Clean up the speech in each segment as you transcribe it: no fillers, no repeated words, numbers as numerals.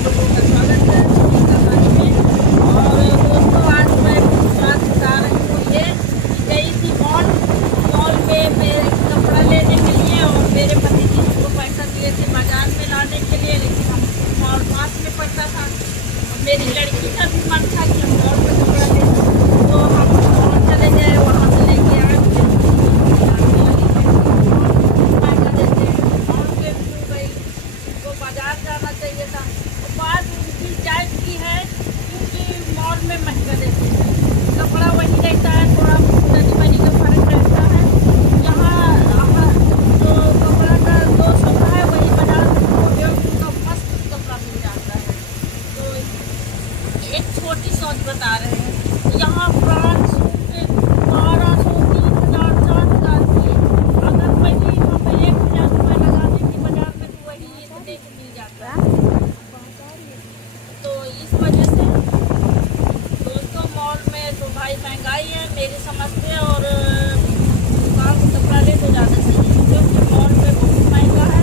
लोगों का स्वागत है मेरी कहानी में। और दोस्तों, आज मैं बात बता रही हूँ ये कि गई थी मॉल में मेरे कपड़ा लेने के लिए, और मेरे पति जी हमको पैसा दिए थे बाजार में लाने के लिए, लेकिन हम मॉल पास में पड़ता था और मेरी लड़की का भी मन था कि हम मॉल में कपड़ा लें, तो हम मॉल चले गए, वहाँ से लेके आए। बाजार जाना चाहिए था, तो बात उनकी जायज़ की है, क्योंकि मॉल में महंगा देते हैं, कपड़ा वही रहता है, थोड़ा तनी मनी का फर्क रहता है। यहाँ जो कपड़ा का 200 का है, वही बाजार में 150 का मस्त कपड़ा मिल जाता है। तो एक छोटी सोच बता रहे हैं, तो यहाँ फ्रॉक सूट 1200 3000 4000 की, अगर वही हमें 1000 रुपये लगा देंगे बाजार में, तो वही इतने को मिल जाता है। तो इस वजह से दोस्तों, मॉल में तो भाई महंगाई है मेरी समझ से, और दुकान से कपड़ा ले तो ज़्यादा सही है, क्योंकि मॉल में बहुत महंगा है।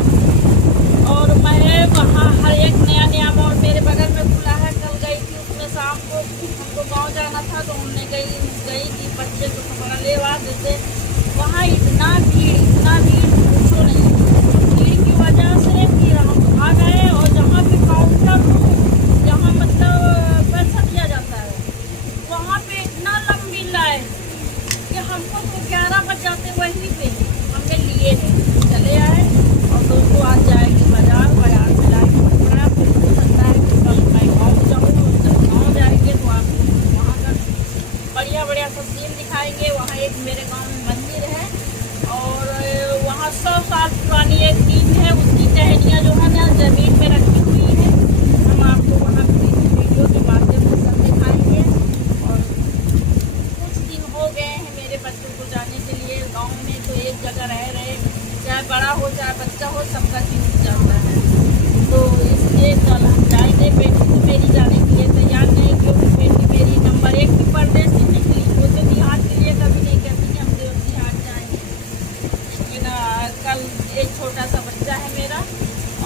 और मैं वहाँ हर एक नया मॉल मेरे बगल में खुला है, कल गई थी उसमें शाम को, हमको गांव जाना था, तो हमने गई कि बच्चे को कपड़ा ले आ देते। वहाँ इतना भीड़ पूछो नहीं, भीड़ की वजह से फिर हम आ गए, और जहाँ पे काउंटर जहाँ मतलब पैसा दिया जाता है, वहाँ पे इतना लंबी लाइन कि हमको तो 11 बज जाते वहीं पे हमने लिए हैं, चले आए। और दोस्तों, आज जाएंगे बाजार में लाएंगे कपड़ा, फिर हो सकता है कि कल मैं गाँव जाऊँ, जब गाँव जाएंगे तो आपको वहाँ का बढ़िया सब सीन दिखाएंगे। वहाँ एक मेरे गाँव में मंदिर है, और वहाँ 100 साल पुरानी एक नीम है, उसकी टहनियाँ जो है ना ज़मीन में रखी हुई है, हम आपको वहाँ वीडियो के माध्यम से सब दिखाएंगे। और कुछ दिन हो गए हैं मेरे बच्चों को जाने के लिए गांव में, तो एक जगह रहे चाहे बड़ा हो चाहे बच्चा हो, सबका जीव उठ जाता है। तो इसलिए कल हम जाएंगे। बेटी तो मेरी जाने के लिए तैयार नहीं, क्योंकि बेटी मेरी नंबर 1 की परदेश से निकली, वो तो बिहार के लिए कभी नहीं कहती कि हम बिहार जाएंगे। लेकिन कल एक छोटा सा बच्चा है मेरा,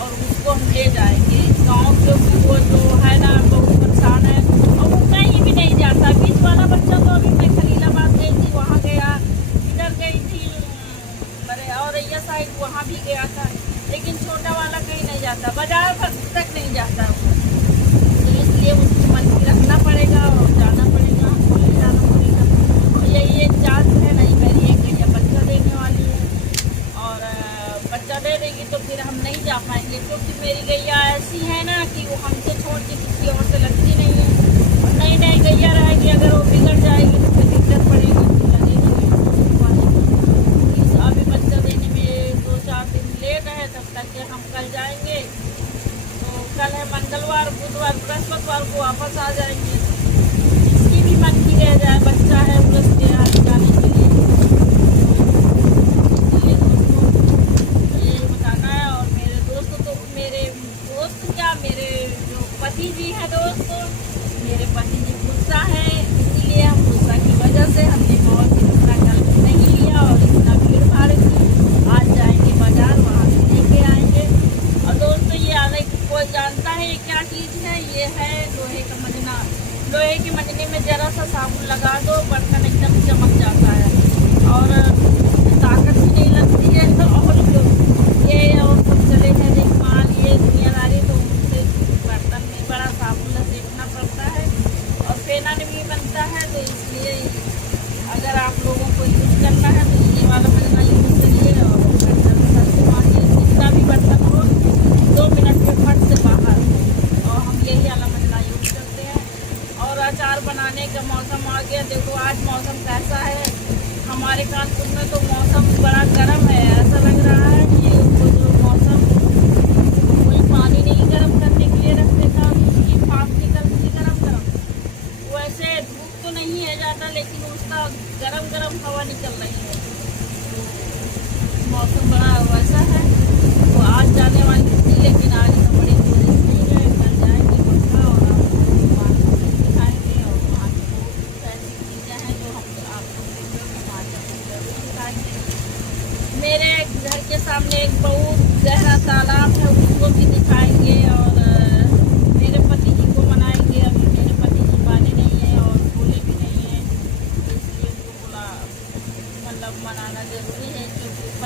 और उसको हम ले जाएंगे गाँव, क्योंकि वो जो है ना बहुत परेशान है, और वो कहीं भी नहीं जाता। बीच वाला बच्चा तो अभी मैं खलीलाबाद गई थी, वहाँ गया, इधर गई थी औरैया साइड, वहाँ भी गया था, लेकिन छोटा वाला कहीं नहीं जाता, बाजार तक नहीं जाता वो। तो इसलिए उसको मन की रखना पड़ेगा और जाना पड़ेगा, हमको ले जाना पड़ेगा। और यही एक चांस है, नहीं मेरी एक गैया बच्चा देने वाली है, और बच्चा दे देगी तो फिर हम नहीं जा पाएंगे, क्योंकि मेरी गैया ऐसी है ना कि वो हमसे छोड़ के किसी और से लगती नहीं है, और नई गैया रहेगी, अगर वो बिगड़ जाएगी तो फिर दिक्कत पड़ेगी, अभी बच्चा देने में 2-4 दिन लेट है, तब तक के हम कल जाएंगे। तो कल है मंगलवार, बुधवार, बृहस्पतिवार को वापस आ जाएंगे। इसकी भी मन की रह जाए, बच्चा है उलझ के जाने के लिए। इसलिए दोस्तों ये बताना है। और मेरे दोस्त क्या, मेरे जो पति जी हैं दोस्तों, मेरे पति जी गुस्सा है, इसीलिए हम गुस्सा की वजह से हमने मॉल से कपड़ा कल नहीं लिया, और इतना भीड़ भाड़ थी। आज जाएंगे बाजार, वहाँ से लेके आएंगे। और दोस्तों, ये आने कोई जानता है ये क्या चीज़ है? ये है लोहे का मंजना। लोहे के मंजने में जरा सा साबुन लगा दो, बर्तन एकदम चमक जाता है, और ताकत भी नहीं लगती है। तो और जो ये और सब चले हैं देखभाल, ये दुनियादारी, तो उनसे बर्तन में बड़ा साबुन लसेटना पड़ता है, और फेना भी बनता है। तो इसलिए अगर आप लोगों को यूज़ करना है तो ये वाला मंजना यूज़ करिए, और बर्तन से मानिए, जितना भी बर्तन हो 2 मिनट में फट से बाहर, और हम यही वाला मंजना यूज़ करते हैं। और अचार बनाने का मौसम आ गया। देखो आज मौसम कैसा है, हमारे कानपुर में तो मौसम बड़ा गर्म है, ऐसा लग रहा है कि वो जो मौसम कोई पानी नहीं गर्म करने के लिए रख देता, उसकी भाप निकलती गरम, वैसे धूप तो नहीं है ज़्यादा, लेकिन उसका गरम हवा निकल रही है। मौसम बड़ा वैसा है। तो आज जाने वाली थी, लेकिन आज हम बड़ी कोशिश नहीं गए, कल जाएंगे पक्का, और आपको पानी दिखाएंगे, और वहाँ की बहुत ऐसी चीज़ें हैं जो हम आपको वीडियो के माध्यम से जरूर दिखाएंगे। मेरे घर के सामने एक बहुत गहरा तालाब है, उसको भी दिखाएंगे, और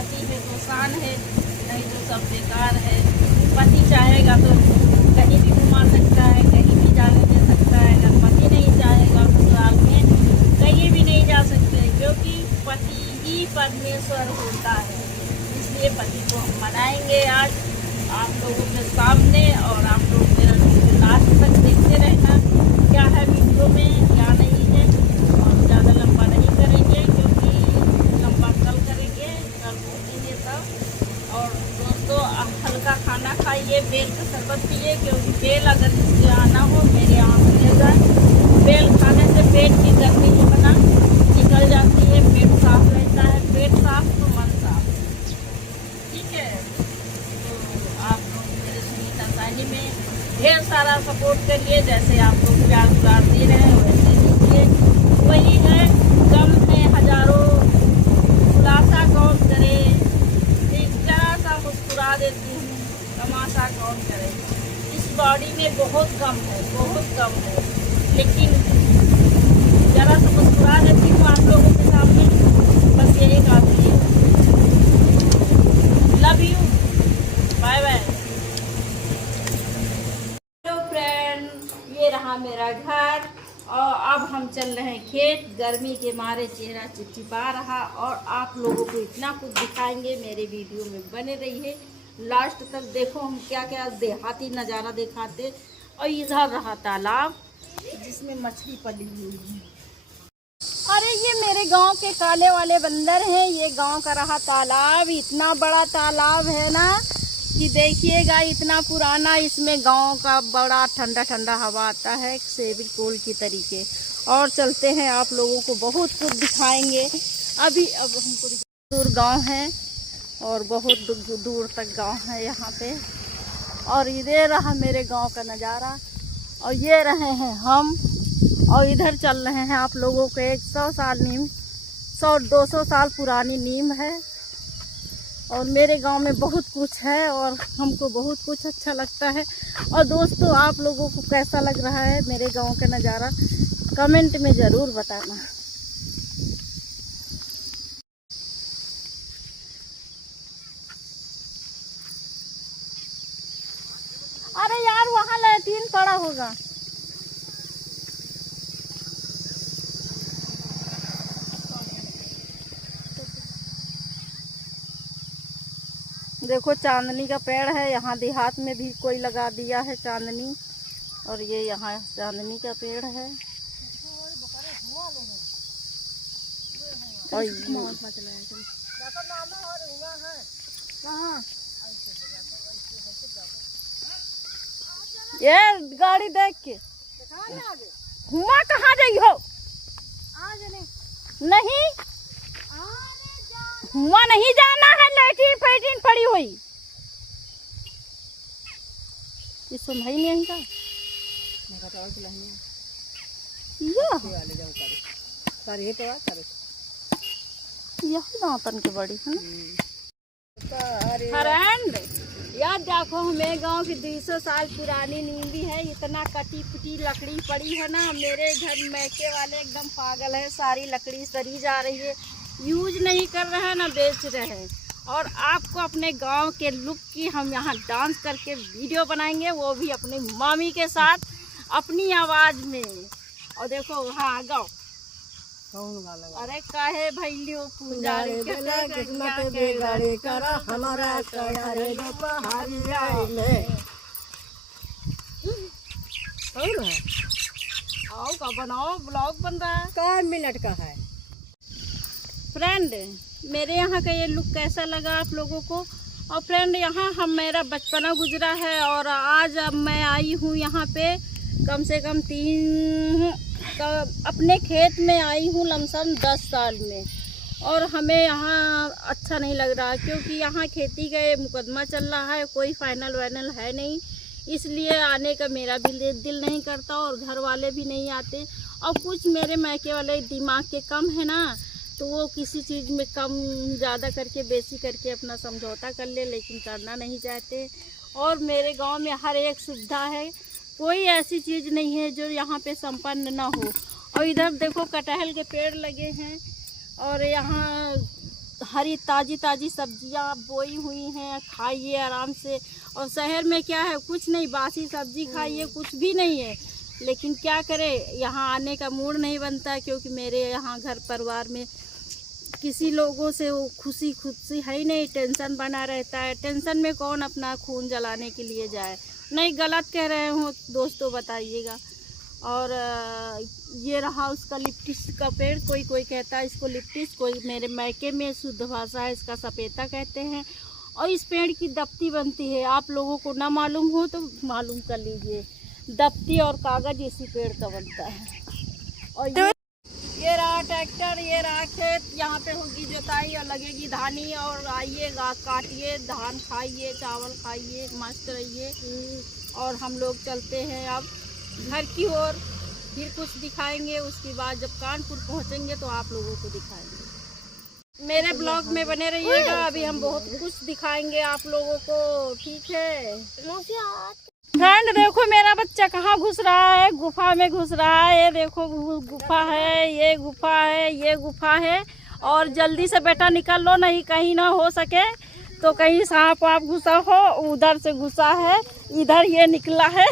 पति है तो शान है, नहीं तो सब बेकार है। पति चाहेगा तो कहीं भी घुमा सकता है, कहीं भी जाने दे सकता है। अगर पति नहीं चाहेगा तो ससुराल में कहीं भी नहीं जा सकते, क्योंकि पति ही परमेश्वर होता है। इसलिए पति को हम मनाएंगे आज आप लोगों के सामने, और आप लोग मेरा वीडियो लास्ट तक देखते रहना, क्या है वीडियो में क्या नहीं है। और ज़्यादा लंबा नहीं करेंगे, क्योंकि लंबा कल करेंगे, कल पहुँचेंगे तब। और दोस्तों हल्का खाना खाइए, बेल का शरबत पिए, क्योंकि बेल अगर किसी आना हो मेरे यहाँ से ले जाए। बेल खाने से पेट की गर्मी बना निकल जाती है, पेट साफ रहता है। पेट साफ तो मन साफ, ठीक है। तो आप लोग मेरे सुनीता सानी में ढेर सारा सपोर्ट करिए, जैसे आप लोग प्यार दुलार दे रहे हैं वैसे दीजिए। वही है, गम है हजारों, खुलासा कौन करे, एक जरा सा मुस्कुरा देती हूँ, तमाशा कौन करे। इस बॉडी में बहुत कम है, बहुत कम है, लेकिन जरा सा मुस्कुरा देती हूँ आप लोगों के सामने, बस यही काफी है। Love you, bye bye. Hello friend, ये रहा मेरा घर, और अब हम चल रहे हैं खेत। गर्मी के मारे चेहरा चिपचिपा रहा, और आप लोगों को इतना कुछ दिखाएंगे, मेरे वीडियो में बने रहिए लास्ट तक। देखो हम क्या क्या देहाती नज़ारा दिखाते। और इधर रहा तालाब जिसमें मछली पली हुई है। अरे ये मेरे गांव के काले वाले बंदर हैं। ये गांव का रहा तालाब, इतना बड़ा तालाब है ना कि देखिएगा, इतना पुराना। इसमें गांव का बड़ा ठंडा ठंडा हवा आता है, स्विमिंग पूल की तरीके। और चलते हैं, आप लोगों को बहुत कुछ दिखाएंगे। अब हमको दूर गांव है, और बहुत दूर तक गांव है यहाँ पे। और इधर रहा मेरे गांव का नज़ारा, और ये रहे हैं हम। और इधर चल रहे हैं आप लोगों को 100 साल नीम, 100-200 साल पुरानी नीम है। और मेरे गांव में बहुत कुछ है, और हमको बहुत कुछ अच्छा लगता है। और दोस्तों आप लोगों को कैसा लग रहा है मेरे गांव का नज़ारा, कमेंट में ज़रूर बताना। अरे यार वहाँ लैट्रिन पड़ा होगा। देखो चांदनी का पेड़ है, यहाँ देहात में भी कोई लगा दिया है चांदनी। और ये यहाँ चांदनी का पेड़ है। और ये गाड़ी देख के हुआ कहाँ गई हो? नहीं हुआ नहीं जाना है, लैट्रिन फैट्रिन पड़ी हुई। ये सुन ही नहीं का यह दांतन के बड़ी है फ्रेंड। यार देखो हमें गांव की 200 साल पुरानी नीम भी है। इतना कटी पिटी लकड़ी पड़ी है ना, मेरे घर मैके वाले एकदम पागल है, सारी लकड़ी सरी जा रही है, यूज नहीं कर रहे हैं ना बेच रहे हैं। और आपको अपने गांव के लुक की हम यहाँ डांस करके वीडियो बनाएंगे, वो भी अपनी मामी के साथ अपनी आवाज़ में। और देखो हाँ गाओ। अरे काहे भैलियो पुजारी किस्मत बिगाड़े करा हमारा करे दोपहरिया में। आओ का बनाओ, ब्लॉग बन रहा है। 4 मिनट का है। फ्रेंड मेरे यहाँ का ये लुक कैसा लगा आप लोगों को? और फ्रेंड यहाँ मेरा बचपना गुजरा है, और आज अब मैं आई हूँ यहाँ पे कम से कम अपने खेत में आई हूँ लमसम 10 साल में। और हमें यहाँ अच्छा नहीं लग रहा, क्योंकि यहाँ खेती का ये मुकदमा चल रहा है, कोई फाइनल वाइनल है नहीं, इसलिए आने का मेरा भी दिल नहीं करता, और घर वाले भी नहीं आते। और कुछ मेरे मायके वाले दिमाग के कम है ना, तो वो किसी चीज़ में कम ज़्यादा करके बेसी करके अपना समझौता कर ले, लेकिन करना नहीं चाहते। और मेरे गांव में हर एक सुविधा है, कोई ऐसी चीज़ नहीं है जो यहाँ पे संपन्न ना हो। और इधर देखो कटहल के पेड़ लगे हैं, और यहाँ हरी ताज़ी ताज़ी सब्जियां बोई हुई हैं, खाइए आराम से। और शहर में क्या है, कुछ नहीं, बासी सब्जी खाइए, कुछ भी नहीं है। लेकिन क्या करें, यहाँ आने का मूड नहीं बनता है, क्योंकि मेरे यहाँ घर परिवार में किसी लोगों से वो खुशी खुशी है ही नहीं, टेंशन बना रहता है। टेंशन में कौन अपना खून जलाने के लिए जाए। नहीं गलत कह रहे हो दोस्तों, बताइएगा। और ये रहा उसका लिप्टिस का पेड़, कोई कोई कहता है इसको लिप्टिस, कोई मेरे मायके में शुद्ध भाषा है इसका सपेता कहते हैं। और इस पेड़ की दफ्ती बनती है, आप लोगों को ना मालूम हो तो मालूम कर लीजिए। दफ्ती और कागज इसी पेड़ का बनता है। और ये रहा ट्रैक्टर, ये रहा खेत, यहाँ पे होगी जुताई और लगेगी धानी। और आइएगा, काटिए धान, खाइए चावल, खाइए मस्त रहिए। और हम लोग चलते हैं अब घर की ओर, फिर कुछ दिखाएंगे। उसके बाद जब कानपुर पहुँचेंगे तो आप लोगों को दिखाएंगे। मेरे ब्लॉग में बने रहिएगा, अभी हम बहुत कुछ दिखाएंगे आप लोगों को, ठीक है। फ्रेंड देखो मेरा बच्चा कहाँ घुस रहा है, गुफा में घुस रहा है। ये देखो गुफा है, ये गुफा है, ये गुफा है। और जल्दी से बेटा निकल लो, नहीं कहीं ना हो सके तो कहीं सांप वाप घुसा हो, उधर से घुसा है, इधर ये निकला है।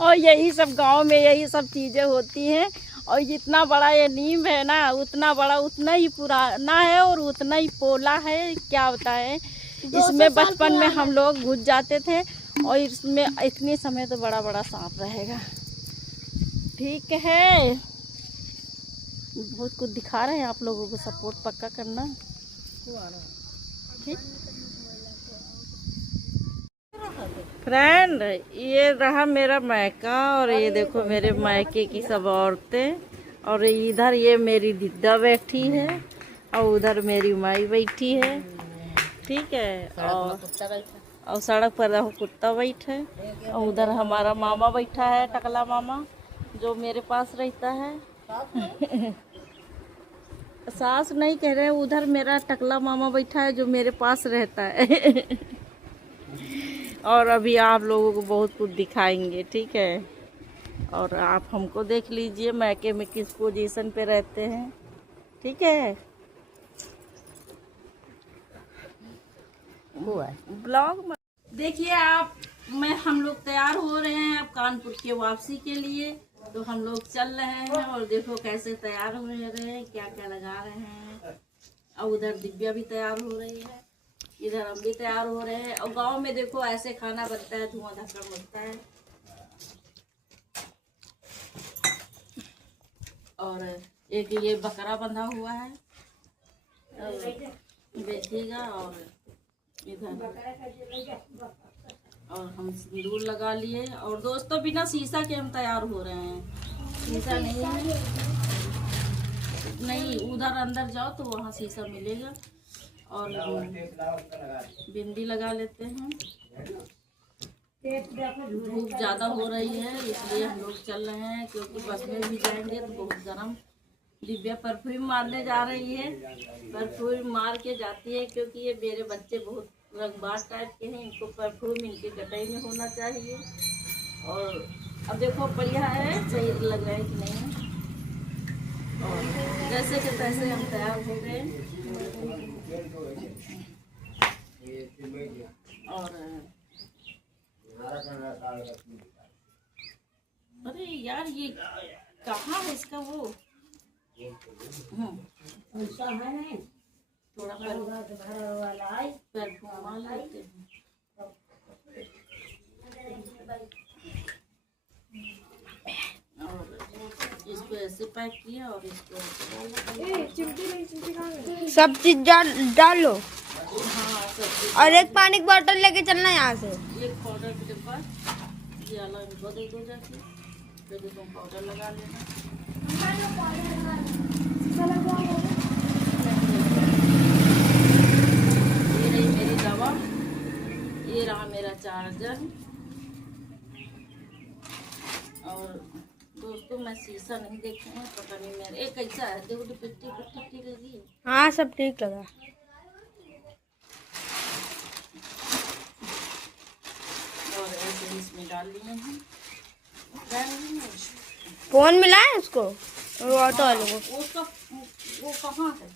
और यही सब गांव में यही सब चीज़ें होती हैं। और जितना बड़ा ये नीम है ना, उतना बड़ा उतना ही पुराना है और उतना ही पोला है, क्या बताएं। इसमें बचपन में हम लोग घुस जाते थे और इसमें इतने समय तो बड़ा बड़ा सांप रहेगा, ठीक है। बहुत कुछ दिखा रहे हैं आप लोगों को, सपोर्ट पक्का करना, ठीक। फ्रेंड ये रहा मेरा मायका, और ये देखो मेरे मायके की सब औरतें। और इधर ये मेरी दिद्दा बैठी है और उधर मेरी माई बैठी है, ठीक है। और सड़क पर कुत्ता बैठा है। और उधर हमारा मामा बैठा है, टकला मामा, जो मेरे पास रहता है। सास नहीं कह रहे, उधर मेरा टकला मामा बैठा है जो मेरे पास रहता है। और अभी आप लोगों को बहुत कुछ दिखाएंगे, ठीक है। और आप हमको देख लीजिए, मायके में किस पोजीशन पे रहते हैं, ठीक है। ब्लॉग में देखिए आप, हम लोग तैयार हो रहे हैं अब कानपुर के वापसी के लिए। तो हम लोग चल रहे हैं और देखो कैसे तैयार हो रहे हैं, क्या क्या लगा रहे हैं। और उधर दिव्या भी तैयार हो रही है, इधर हम भी तैयार हो रहे हैं। और गांव में देखो ऐसे खाना बनता है, धुआं धक्का बनता है। और एक ये बकरा बंधा हुआ है, देखिएगा। और इधर और हम सिंदूर लगा लिए। और दोस्तों बिना शीशा के हम तैयार हो रहे हैं, शीशा नहीं है, नहीं उधर अंदर जाओ तो वहाँ शीशा मिलेगा। और बिंदी लगा लेते हैं, धूप ज़्यादा हो रही है इसलिए हम लोग चल रहे हैं, क्योंकि बस में भी जाएंगे तो बहुत गर्म। दिव्या परफ्यूम मारने जा रही है, परफ्यूम मार के जाती है, क्योंकि ये मेरे बच्चे बहुत रंगबाज टाइप के हैं, इनको परफ्यूम इनके कटाई में होना चाहिए। और अब देखो बढ़िया है, सही लग रहा है कि नहीं। और जैसे कि तैसे हम तैयार हो गए। और अरे यार ये कहाँ है इसका वो है, थोड़ा परफ्यूम लेते हैं। और इसको ऐसे पैक किया और इसको सब चीज डाल लो। हाँ सब। और एक पानी की बोतल लेके चलना यहाँ से। एक पाउडर के डिब्बा ये वाला इनको दे दो जाके, फिर तुम पाउडर लगा लेना। ये रही मेरी दवा, ये रहा मेरा चार्जर। और दोस्तों मैं शीशा नहीं देखते हैं, पता नहीं मेरा एक कैसा है, देखो तो पिट्टी पिट्टी ठीक लगी। हाँ सब ठीक लगा। और ऐसे इसमें डाल लिए हैं। फोन मिला है उसको, ऑटो वाले को। उसका वो कहाँ है,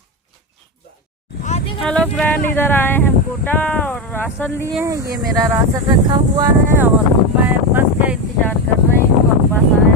हेलो फ्रेंड, इधर आए हैं कोटा और राशन लिए हैं। ये मेरा राशन रखा हुआ है और मैं बस का इंतजार कर रही हूँ। अब बस आए